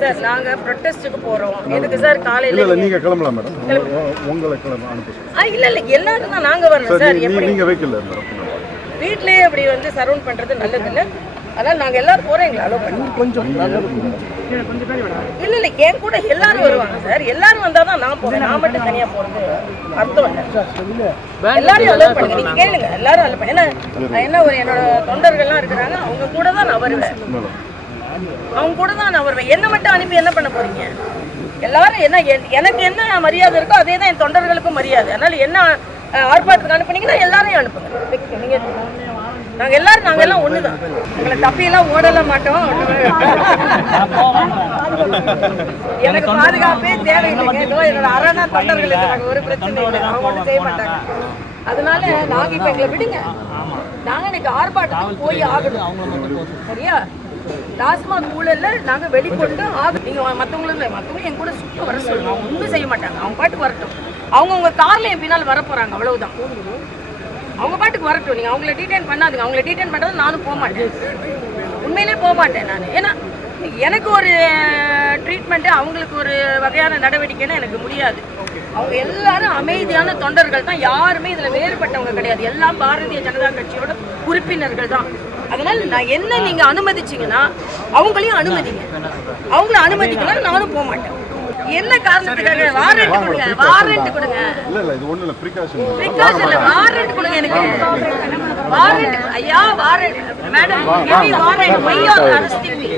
Sir நாங்க ப்ரொட்டஸ்டுக்கு போறோம். எதுக்கு சார் காலையில இல்ல நீங்க கிளம்பலாம் மேடம். உங்களை கிளம்ப அனுப்ப இல்ல எல்லாரும் தான் நாங்க வரணும் சார். எப்படி நீங்க வெக்கல மேடம். வீட்லயே அப்படி வந்து சரவுண்ட் பண்றது நல்லது இல்ல. அதனால நாங்க எல்லாரும் போறோம். எங்களை அலோவ் பண்ணுங்க கொஞ்சம். இல்ல என் கூட எல்லாரும் வருவாங்க சார். எல்லாரும் வந்தாதான் நான் போறேன். நான் மட்டும் தனியா போறது அர்த்தம் இல்ல. எல்லாரும் அலோவ் பண்ணுங்க. நீங்க கேளுங்க. எல்லாரும் அலோவ் பண்ணுங்க. என்ன ஒரு என்னோட தொண்டர்கள்லாம் இருக்கிறாங்க. அவங்க கூட தான் நான் வருவேன். அவங்க கூட தான் நான் வருவேன். என்ன மட்டும் அனுப்பி என்ன பண்ண போறீங்க? எல்லாரும் என்ன எனக்கு என்ன மரியாதை இருக்கோ அதே தான் என் தொண்டர்களுக்கும் மரியாதை. அதனால என்ன ஆர்ப்பாட்டத்துக்கு அனுப்புனீங்கன்னா எல்லாரையும் அனுப்புங்க. நீங்க நாங்க எல்லாம் ஒண்ணுதான். உங்களை தப்பியெல்லாம் ஓடல மாட்டோம். எனக்கு பாதுகாப்பே தேவையில்லைங்க. என்னோட அரணா தொண்டர்கள் இருக்கிறாங்க. ஒரு பிரச்சனை இல்லை. அவங்க ஒன்றும் செய்ய மாட்டாங்க. அதனால நாங்க இப்ப எங்களை விடுங்க. நாங்க எனக்கு ஆர்ப்பாட்டத்துக்கு போய் ஆகணும். சரியா? டாஸ்மாக் ஊழல்ல நாங்க வெளிக்கொண்டு நீங்க மத்தவங்களும் என் கூட சுத்த வர சொல்லணும். அவங்க ஒன்றும் செய்ய மாட்டாங்க. அவங்க பாட்டுக்கு வரட்டும். அவங்க கார்ல என் பின்னால் வர போறாங்க. அவ்வளவுதான். அவங்க பாட்டுக்கு வரட்டும். நீங்க அவங்கள டீடைன் பண்ணாதுங்க. அவங்கள டீடைன் பண்றது நானும் போக மாட்டேன். உண்மையிலே போக மாட்டேன் நான். ஏன்னா எனக்கு ஒரு ட்ரீட்மெண்ட், அவங்களுக்கு ஒரு வகையான நடவடிக்கைன்னு எனக்கு முடியாது. அவங்க எல்லாரும் அமைதியான தொண்டர்கள் தான். யாருமே இதுல வேறுபட்டவங்க கிடையாது. எல்லாம் பாரதிய ஜனதா கட்சியோட உறுப்பினர்கள் தான். அதனால நான் என்ன நீங்க அனுமதிச்சீங்கன்னா அவங்களையும் அனுமதிங்க. அவங்கள அனுமதிக்கலாம். நானும் போக மாட்டேன். என்ன காரணத்துக்காக? வாரண்ட் கொடுங்க. வாரண்ட் கொடுங்க. இல்ல இது ஒண்ணு இல்ல. பிரிகாஷன் வாரண்ட் கொடுங்க. எனக்கு வாரண்ட். ஐயா warrant. Madam give me warrant. why you are arresting me?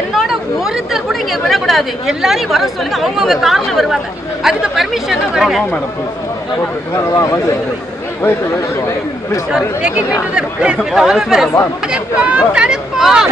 என்னோட ஒருத்தர் கூட இங்க வரக்கூடாது. எல்லாரையும் வர சொல்லுங்க. அவங்க கார்ல வருவாங்க. அதுக்கு பர்மிஷன் வருங்க. Taking me to the place with all of us. தடுப்போம்.